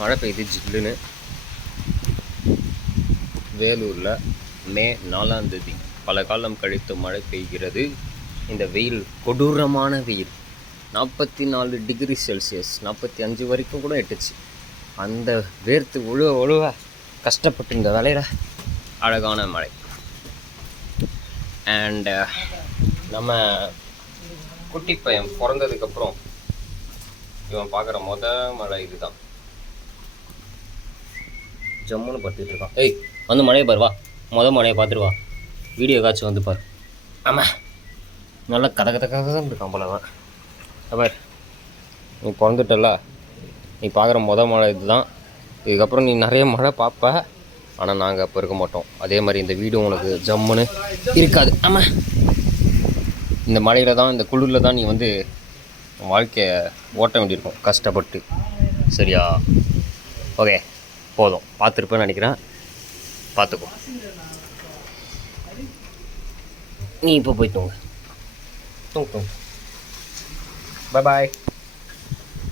மழை பெய்யுது ஜில்லுன்னு. வேலூரில் மே 4ஆம் தேதி பல காலம் கழித்து மழை பெய்கிறது. இந்த வெயில் கொடூரமான வெயில், 44 டிகிரி செல்சியஸ், 45 வரைக்கும் கூட எட்டுச்சு. அந்த வேர்த்து ஒழுவ கஷ்டப்பட்டு இந்த வேலையில் அழகான மழை. அண்டு நம்ம குட்டி பையன் பிறந்ததுக்கப்புறம் இவன் பார்க்குற மழை இதுதான். ஜம்முன்னு படுத்துட்டு இருக்கான். ஏய் வந்து மழையை பாரு, வா மழையை பார்த்துட்டு வா, வீடியோ காட்சி வந்து பாரு. ஆமாம், நல்லா கதகதக்காக இருக்கான் போலவன். பார், நீ பிறந்துட்டல, நீ பார்க்குற மழை இதுதான். இதுக்கப்புறம் நீ நிறைய மழை பார்ப்ப, ஆனால் நாங்கள் அப்போ இருக்க மாட்டோம். அதே மாதிரி இந்த வீடு உனக்கு ஜம்முன்னு இருக்காது. ஆமாம், இந்த மழையில் தான், இந்த குளிரில் தான் நீ வந்து வாழ்க்கையை ஓட்ட வேண்டியிருக்கும் கஷ்டப்பட்டு. சரியா? ஓகே, போதும், பார்த்துருப்பேன்னு நினைக்கிறேன். பார்த்துக்கோ, நீ இப்போ போய் தூங்கு. Bye bye.